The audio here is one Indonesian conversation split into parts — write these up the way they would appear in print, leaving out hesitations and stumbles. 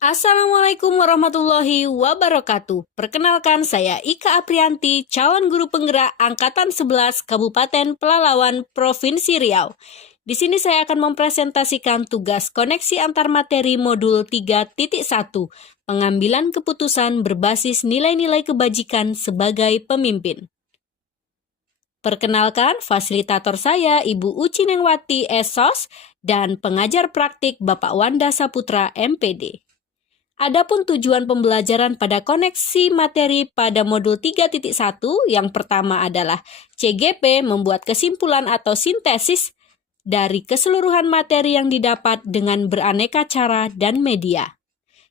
Assalamualaikum warahmatullahi wabarakatuh. Perkenalkan, saya Ika Aprianti, calon guru penggerak Angkatan 11 Kabupaten Pelalawan, Provinsi Riau. Di sini saya akan mempresentasikan tugas koneksi antar materi modul 3.1, pengambilan keputusan berbasis nilai-nilai kebajikan sebagai pemimpin. Perkenalkan, fasilitator saya Ibu Uci Nengwati SOS dan pengajar praktik Bapak Wanda Saputra MPD. Adapun tujuan pembelajaran pada koneksi materi pada modul 3.1 yang pertama adalah CGP membuat kesimpulan atau sintesis dari keseluruhan materi yang didapat dengan beraneka cara dan media.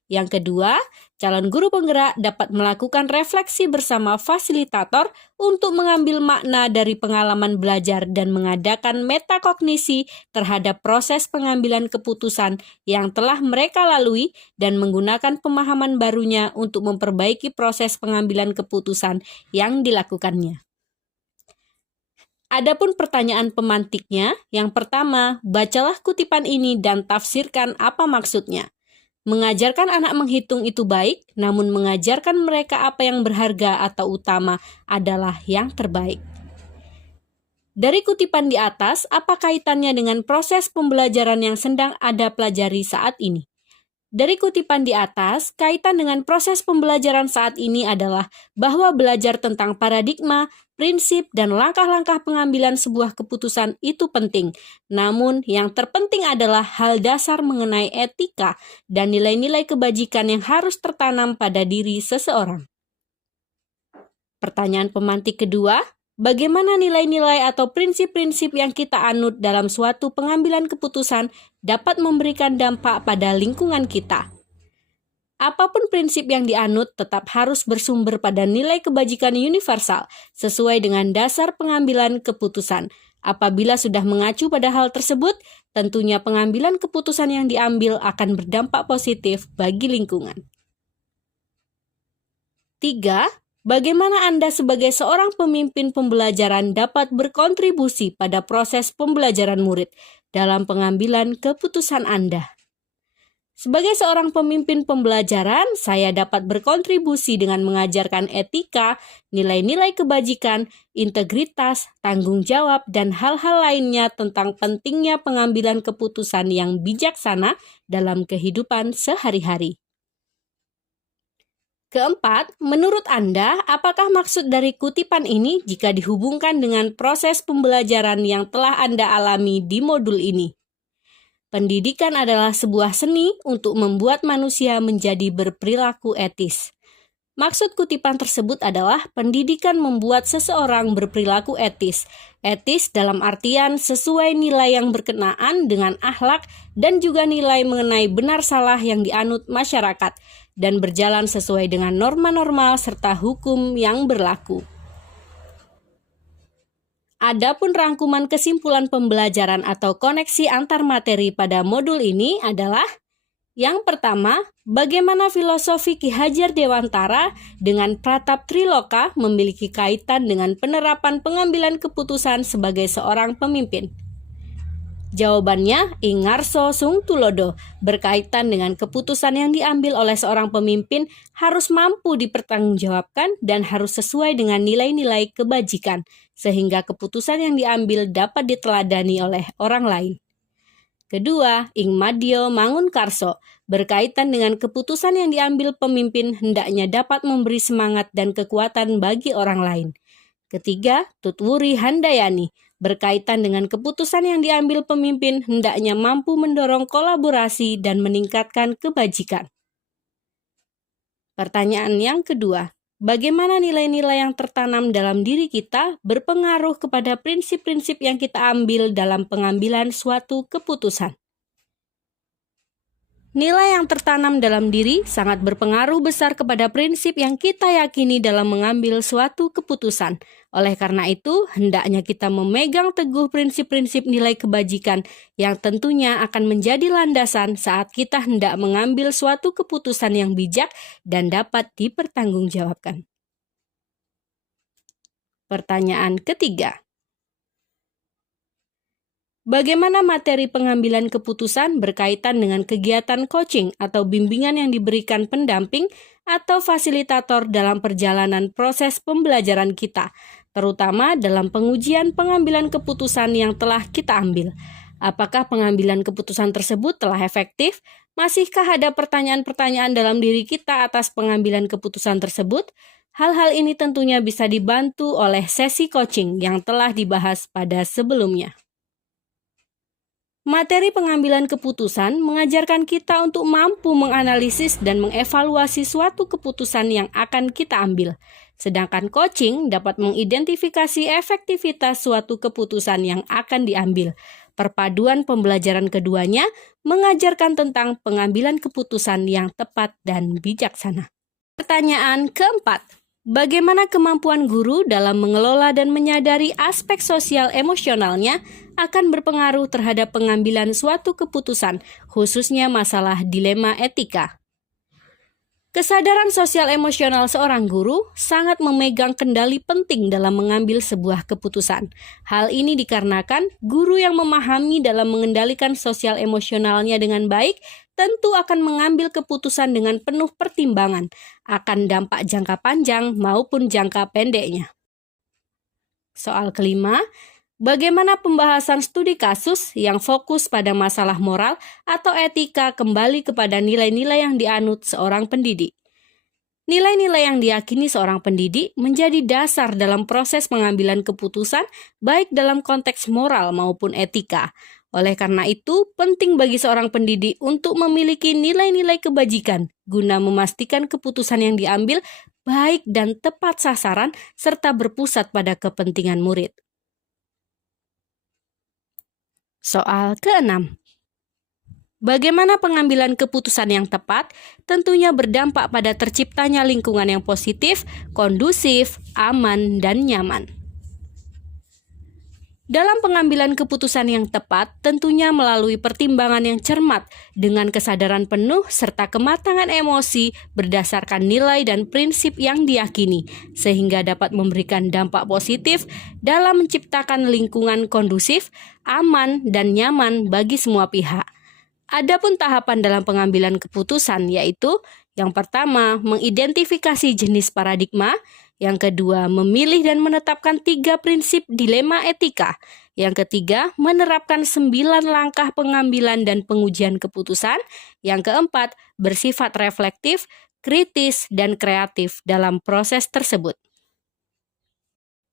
Yang kedua, calon guru penggerak dapat melakukan refleksi bersama fasilitator untuk mengambil makna dari pengalaman belajar dan mengadakan metakognisi terhadap proses pengambilan keputusan yang telah mereka lalui dan menggunakan pemahaman barunya untuk memperbaiki proses pengambilan keputusan yang dilakukannya. Adapun pertanyaan pemantiknya, yang pertama, bacalah kutipan ini dan tafsirkan apa maksudnya. Mengajarkan anak menghitung itu baik, namun mengajarkan mereka apa yang berharga atau utama adalah yang terbaik. Dari kutipan di atas, apa kaitannya dengan proses pembelajaran yang sedang Anda pelajari saat ini? Dari kutipan di atas, kaitan dengan proses pembelajaran saat ini adalah bahwa belajar tentang paradigma, prinsip, dan langkah-langkah pengambilan sebuah keputusan itu penting. Namun, yang terpenting adalah hal dasar mengenai etika dan nilai-nilai kebajikan yang harus tertanam pada diri seseorang. Pertanyaan pemantik kedua, bagaimana nilai-nilai atau prinsip-prinsip yang kita anut dalam suatu pengambilan keputusan dapat memberikan dampak pada lingkungan kita? Apapun prinsip yang dianut tetap harus bersumber pada nilai kebajikan universal sesuai dengan dasar pengambilan keputusan. Apabila sudah mengacu pada hal tersebut, tentunya pengambilan keputusan yang diambil akan berdampak positif bagi lingkungan. 3. Bagaimana Anda sebagai seorang pemimpin pembelajaran dapat berkontribusi pada proses pembelajaran murid dalam pengambilan keputusan Anda? Sebagai seorang pemimpin pembelajaran, saya dapat berkontribusi dengan mengajarkan etika, nilai-nilai kebajikan, integritas, tanggung jawab, dan hal-hal lainnya tentang pentingnya pengambilan keputusan yang bijaksana dalam kehidupan sehari-hari. Keempat, menurut Anda, apakah maksud dari kutipan ini jika dihubungkan dengan proses pembelajaran yang telah Anda alami di modul ini? Pendidikan adalah sebuah seni untuk membuat manusia menjadi berperilaku etis. Maksud kutipan tersebut adalah pendidikan membuat seseorang berperilaku etis. Etis dalam artian sesuai nilai yang berkenaan dengan akhlak dan juga nilai mengenai benar salah yang dianut masyarakat dan berjalan sesuai dengan norma-norma serta hukum yang berlaku. Adapun rangkuman kesimpulan pembelajaran atau koneksi antar materi pada modul ini adalah yang pertama, bagaimana filosofi Ki Hajar Dewantara dengan Pratap Triloka memiliki kaitan dengan penerapan pengambilan keputusan sebagai seorang pemimpin. Jawabannya, Ingarso Sungtulodo, berkaitan dengan keputusan yang diambil oleh seorang pemimpin harus mampu dipertanggungjawabkan dan harus sesuai dengan nilai-nilai kebajikan, sehingga keputusan yang diambil dapat diteladani oleh orang lain. Kedua, Ingmadio Mangunkarso, berkaitan dengan keputusan yang diambil pemimpin hendaknya dapat memberi semangat dan kekuatan bagi orang lain. Ketiga, Tutwuri Handayani, berkaitan dengan keputusan yang diambil pemimpin hendaknya mampu mendorong kolaborasi dan meningkatkan kebajikan. Pertanyaan yang kedua, bagaimana nilai-nilai yang tertanam dalam diri kita berpengaruh kepada prinsip-prinsip yang kita ambil dalam pengambilan suatu keputusan? Nilai yang tertanam dalam diri sangat berpengaruh besar kepada prinsip yang kita yakini dalam mengambil suatu keputusan. Oleh karena itu, hendaknya kita memegang teguh prinsip-prinsip nilai kebajikan yang tentunya akan menjadi landasan saat kita hendak mengambil suatu keputusan yang bijak dan dapat dipertanggungjawabkan. Pertanyaan ketiga. Bagaimana materi pengambilan keputusan berkaitan dengan kegiatan coaching atau bimbingan yang diberikan pendamping atau fasilitator dalam perjalanan proses pembelajaran kita, terutama dalam pengujian pengambilan keputusan yang telah kita ambil. Apakah pengambilan keputusan tersebut telah efektif? Masihkah ada pertanyaan-pertanyaan dalam diri kita atas pengambilan keputusan tersebut? Hal-hal ini tentunya bisa dibantu oleh sesi coaching yang telah dibahas pada sebelumnya. Materi pengambilan keputusan mengajarkan kita untuk mampu menganalisis dan mengevaluasi suatu keputusan yang akan kita ambil. Sedangkan coaching dapat mengidentifikasi efektivitas suatu keputusan yang akan diambil. Perpaduan pembelajaran keduanya mengajarkan tentang pengambilan keputusan yang tepat dan bijaksana. Pertanyaan keempat. Bagaimana kemampuan guru dalam mengelola dan menyadari aspek sosial emosionalnya akan berpengaruh terhadap pengambilan suatu keputusan, khususnya masalah dilema etika? Kesadaran sosial emosional seorang guru sangat memegang kendali penting dalam mengambil sebuah keputusan. Hal ini dikarenakan guru yang memahami dalam mengendalikan sosial emosionalnya dengan baik tentu akan mengambil keputusan dengan penuh pertimbangan akan dampak jangka panjang maupun jangka pendeknya. Soal kelima, bagaimana pembahasan studi kasus yang fokus pada masalah moral atau etika kembali kepada nilai-nilai yang dianut seorang pendidik? Nilai-nilai yang diyakini seorang pendidik menjadi dasar dalam proses pengambilan keputusan baik dalam konteks moral maupun etika. Oleh karena itu, penting bagi seorang pendidik untuk memiliki nilai-nilai kebajikan guna memastikan keputusan yang diambil baik dan tepat sasaran serta berpusat pada kepentingan murid. Soal ke-6. Bagaimana pengambilan keputusan yang tepat tentunya berdampak pada terciptanya lingkungan yang positif, kondusif, aman, dan nyaman. Dalam pengambilan keputusan yang tepat, tentunya melalui pertimbangan yang cermat dengan kesadaran penuh serta kematangan emosi berdasarkan nilai dan prinsip yang diyakini, sehingga dapat memberikan dampak positif dalam menciptakan lingkungan kondusif, aman, dan nyaman bagi semua pihak. Adapun tahapan dalam pengambilan keputusan yaitu yang pertama, mengidentifikasi jenis paradigma. Yang kedua, memilih dan menetapkan 3 prinsip dilema etika. Yang ketiga, menerapkan 9 langkah pengambilan dan pengujian keputusan. Yang keempat, bersifat reflektif, kritis, dan kreatif dalam proses tersebut.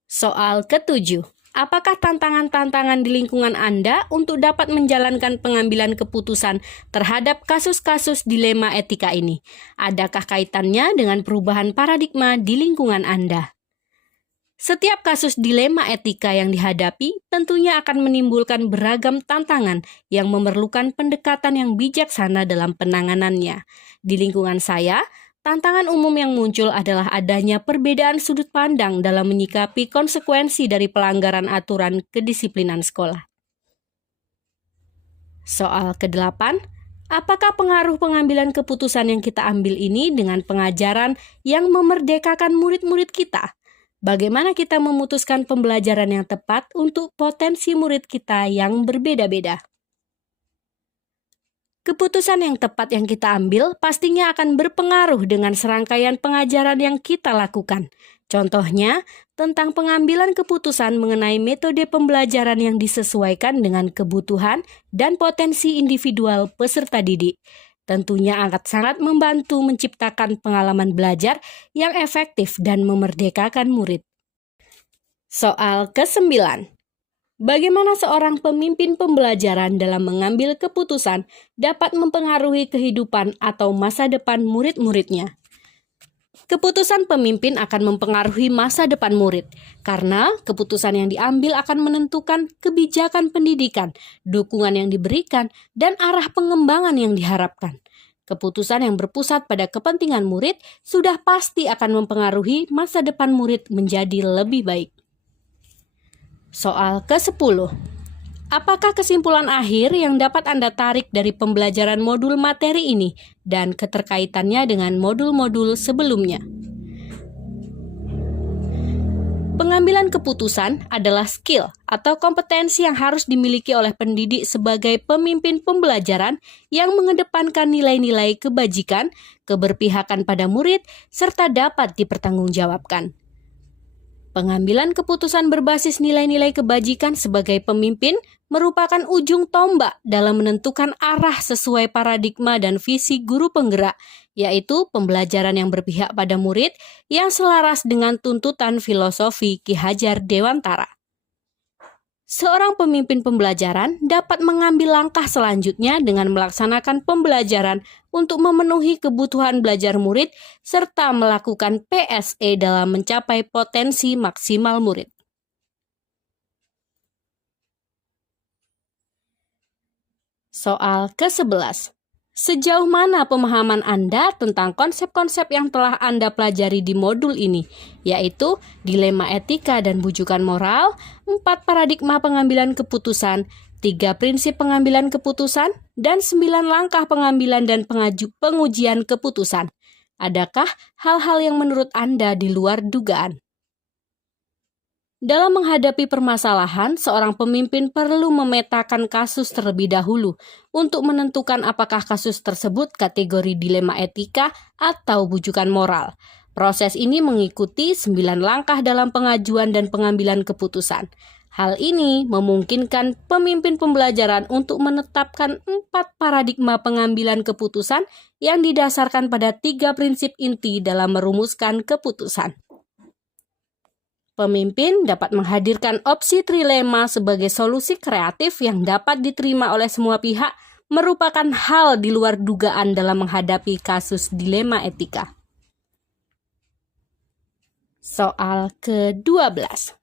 Soal ke-7. Apakah tantangan-tantangan di lingkungan Anda untuk dapat menjalankan pengambilan keputusan terhadap kasus-kasus dilema etika ini? Adakah kaitannya dengan perubahan paradigma di lingkungan Anda? Setiap kasus dilema etika yang dihadapi tentunya akan menimbulkan beragam tantangan yang memerlukan pendekatan yang bijaksana dalam penanganannya. Di lingkungan saya, tantangan umum yang muncul adalah adanya perbedaan sudut pandang dalam menyikapi konsekuensi dari pelanggaran aturan kedisiplinan sekolah. Soal ke-8, apakah pengaruh pengambilan keputusan yang kita ambil ini dengan pengajaran yang memerdekakan murid-murid kita? Bagaimana kita memutuskan pembelajaran yang tepat untuk potensi murid kita yang berbeda-beda? Keputusan yang tepat yang kita ambil pastinya akan berpengaruh dengan serangkaian pengajaran yang kita lakukan. Contohnya, tentang pengambilan keputusan mengenai metode pembelajaran yang disesuaikan dengan kebutuhan dan potensi individual peserta didik. Tentunya akan sangat membantu menciptakan pengalaman belajar yang efektif dan memerdekakan murid. Soal ke-9. Bagaimana seorang pemimpin pembelajaran dalam mengambil keputusan dapat mempengaruhi kehidupan atau masa depan murid-muridnya? Keputusan pemimpin akan mempengaruhi masa depan murid, karena keputusan yang diambil akan menentukan kebijakan pendidikan, dukungan yang diberikan, dan arah pengembangan yang diharapkan. Keputusan yang berpusat pada kepentingan murid sudah pasti akan mempengaruhi masa depan murid menjadi lebih baik. Soal ke-10. Apakah kesimpulan akhir yang dapat Anda tarik dari pembelajaran modul materi ini dan keterkaitannya dengan modul-modul sebelumnya? Pengambilan keputusan adalah skill atau kompetensi yang harus dimiliki oleh pendidik sebagai pemimpin pembelajaran yang mengedepankan nilai-nilai kebajikan, keberpihakan pada murid, serta dapat dipertanggungjawabkan. Pengambilan keputusan berbasis nilai-nilai kebajikan sebagai pemimpin merupakan ujung tombak dalam menentukan arah sesuai paradigma dan visi guru penggerak, yaitu pembelajaran yang berpihak pada murid yang selaras dengan tuntutan filosofi Ki Hajar Dewantara. Seorang pemimpin pembelajaran dapat mengambil langkah selanjutnya dengan melaksanakan pembelajaran untuk memenuhi kebutuhan belajar murid serta melakukan PSE dalam mencapai potensi maksimal murid. Soal ke-11. Sejauh mana pemahaman Anda tentang konsep-konsep yang telah Anda pelajari di modul ini, yaitu dilema etika dan bujukan moral, 4 paradigma pengambilan keputusan, 3 prinsip pengambilan keputusan, dan 9 langkah pengambilan dan pengujian keputusan? Adakah hal-hal yang menurut Anda di luar dugaan? Dalam menghadapi permasalahan, seorang pemimpin perlu memetakan kasus terlebih dahulu untuk menentukan apakah kasus tersebut kategori dilema etika atau bujukan moral. Proses ini mengikuti 9 langkah dalam pengajuan dan pengambilan keputusan. Hal ini memungkinkan pemimpin pembelajaran untuk menetapkan 4 paradigma pengambilan keputusan yang didasarkan pada 3 prinsip inti dalam merumuskan keputusan. Pemimpin dapat menghadirkan opsi trilema sebagai solusi kreatif yang dapat diterima oleh semua pihak, merupakan hal di luar dugaan dalam menghadapi kasus dilema etika. Soal ke-12.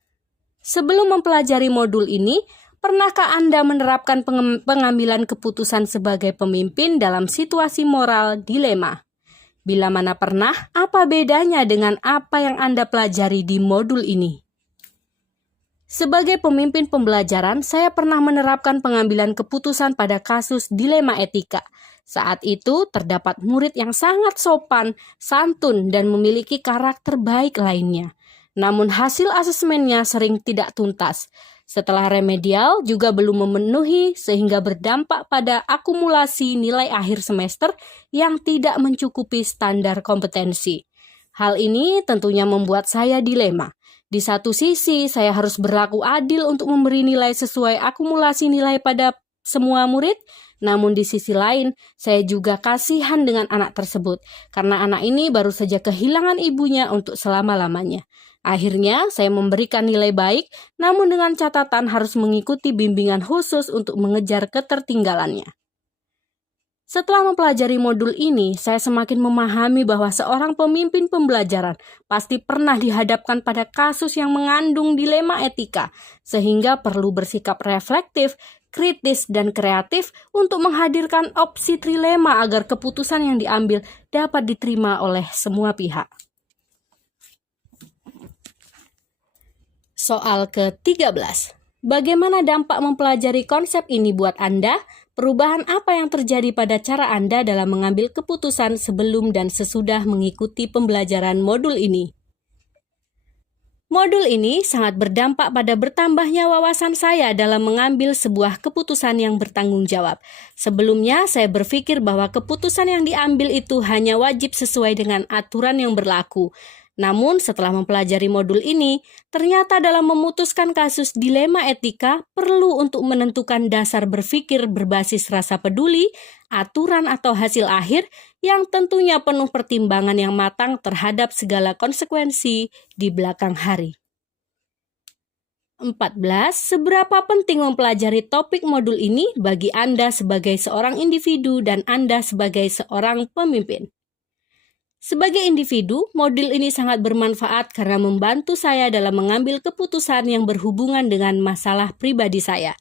Sebelum mempelajari modul ini, pernahkah Anda menerapkan pengambilan keputusan sebagai pemimpin dalam situasi moral dilema? Bila mana pernah, apa bedanya dengan apa yang Anda pelajari di modul ini? Sebagai pemimpin pembelajaran, saya pernah menerapkan pengambilan keputusan pada kasus dilema etika. Saat itu, terdapat murid yang sangat sopan, santun, dan memiliki karakter baik lainnya. Namun hasil asesmennya sering tidak tuntas. Setelah remedial juga belum memenuhi sehingga berdampak pada akumulasi nilai akhir semester yang tidak mencukupi standar kompetensi. Hal ini tentunya membuat saya dilema. Di satu sisi, saya harus berlaku adil untuk memberi nilai sesuai akumulasi nilai pada semua murid, namun di sisi lain, saya juga kasihan dengan anak tersebut karena anak ini baru saja kehilangan ibunya untuk selama-lamanya. Akhirnya, saya memberikan nilai baik, namun dengan catatan harus mengikuti bimbingan khusus untuk mengejar ketertinggalannya. Setelah mempelajari modul ini, saya semakin memahami bahwa seorang pemimpin pembelajaran pasti pernah dihadapkan pada kasus yang mengandung dilema etika, sehingga perlu bersikap reflektif, kritis, dan kreatif untuk menghadirkan opsi trilema agar keputusan yang diambil dapat diterima oleh semua pihak. Soal ke-13. Bagaimana dampak mempelajari konsep ini buat Anda? Perubahan apa yang terjadi pada cara Anda dalam mengambil keputusan sebelum dan sesudah mengikuti pembelajaran modul ini? Modul ini sangat berdampak pada bertambahnya wawasan saya dalam mengambil sebuah keputusan yang bertanggung jawab. Sebelumnya, saya berpikir bahwa keputusan yang diambil itu hanya wajib sesuai dengan aturan yang berlaku. Namun setelah mempelajari modul ini, ternyata dalam memutuskan kasus dilema etika perlu untuk menentukan dasar berpikir berbasis rasa peduli, aturan atau hasil akhir yang tentunya penuh pertimbangan yang matang terhadap segala konsekuensi di belakang hari. 14. Seberapa penting mempelajari topik modul ini bagi Anda sebagai seorang individu dan Anda sebagai seorang pemimpin? Sebagai individu, modul ini sangat bermanfaat karena membantu saya dalam mengambil keputusan yang berhubungan dengan masalah pribadi saya.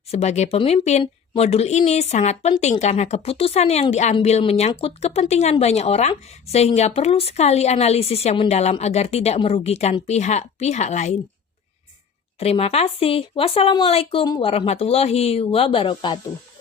Sebagai pemimpin, modul ini sangat penting karena keputusan yang diambil menyangkut kepentingan banyak orang, sehingga perlu sekali analisis yang mendalam agar tidak merugikan pihak-pihak lain. Terima kasih. Wassalamualaikum warahmatullahi wabarakatuh.